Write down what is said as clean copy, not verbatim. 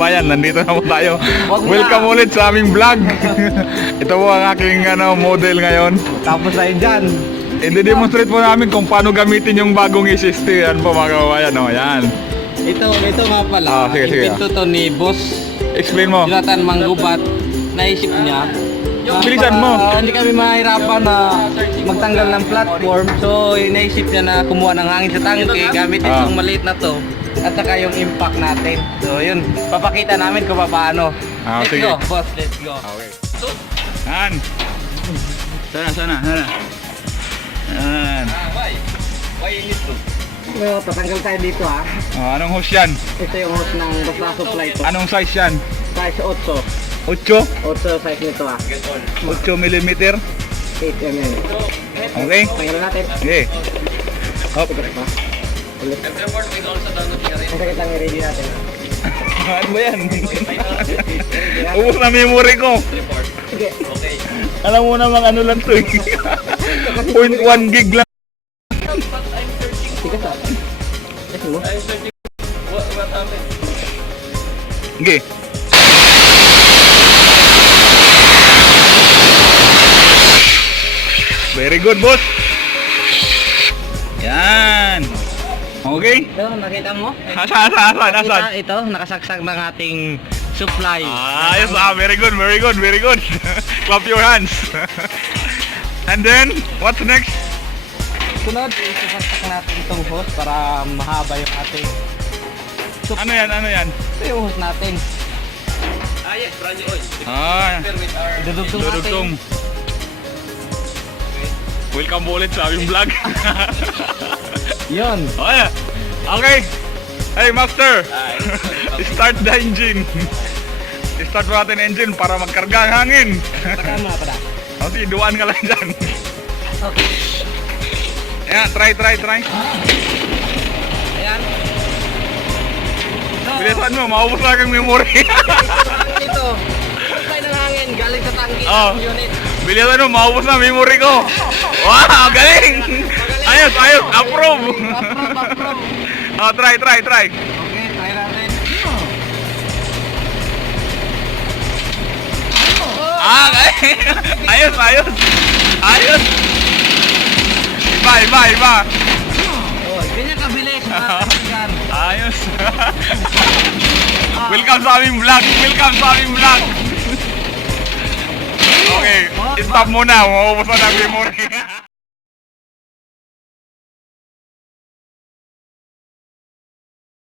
Bayan, nandito na po tayo. Welcome ulit sa aming vlog. Ito po ang aking model ngayon. Tapos tayo dyan. I-demonstrate po namin kung paano gamitin yung bagong E60. Yan po mga kabayan. Oh, yan. Ito nga pala. Sige. Invento to ni Boss Explain mo. Jonathan Manggubat. Naisip niya. Bilisan mo. Hindi kami mahirapan na magtanggal ng platform. So, naisip niya na kumuha ng hangin sa tangke gamit itong maliit na to. At saka yung impact natin. So, yun. Papakita namin kung paano. Let's sige. go, boss. Let's go. Okay. Yan. Sana. Yan. Why you need to? So, tatanggal tayo dito ha. Oh, anong hose yan? Ito yung hose ng basta supply to. Anong size yan? Size 8. 8? 8 size nito ha. 8 mm? 8 mm. Okay? Tanggalan natin. Okay. Hop. Tigas pa. Ulit. Ang sakit lang i-ready natin. Ano ba yan? Ubus na memory ko. Sige. Alam mo namang ano lang to eh. 0.1 gig lang. Tigas ha. Tigas mo. Okay. Very good, boss. Yan. Okay. Ito, nakita mo? Asan? Ito, nakasaksak ng ating supply. Yes, very good. Clap your hands. And then, what's next? Sunod, isasaksak natin itong hose para mahaba yung ating Ano yan? Ito yung hose natin. Yes, brand new oil. With our Idudugtong dudugtong. natin. Welcome ulit sa aming vlog. Yun. Oh, yeah. Okay. Hey, Master. Start the engine. Start mo natin engine para magkarga ang hangin. Pagka mo na pala. O, sige, duwaan ka lang dyan. Okay. Ayan, try. Ayan. So, Bilisan mo, maubos na kang memory. ito, supply ng hangin galing sa tangke Oh. ng unit. Bilisan mo, maubos na memory ko. Wow, galing. Ayos. Approve. Approve. Oh, try. Okay, try natin. Galing. Ayos. Iba. Oh, ganyan kabilis. Yan. Ayos. Welcome sa aming vlog. Okay, stop muna. Maubos na ng memory.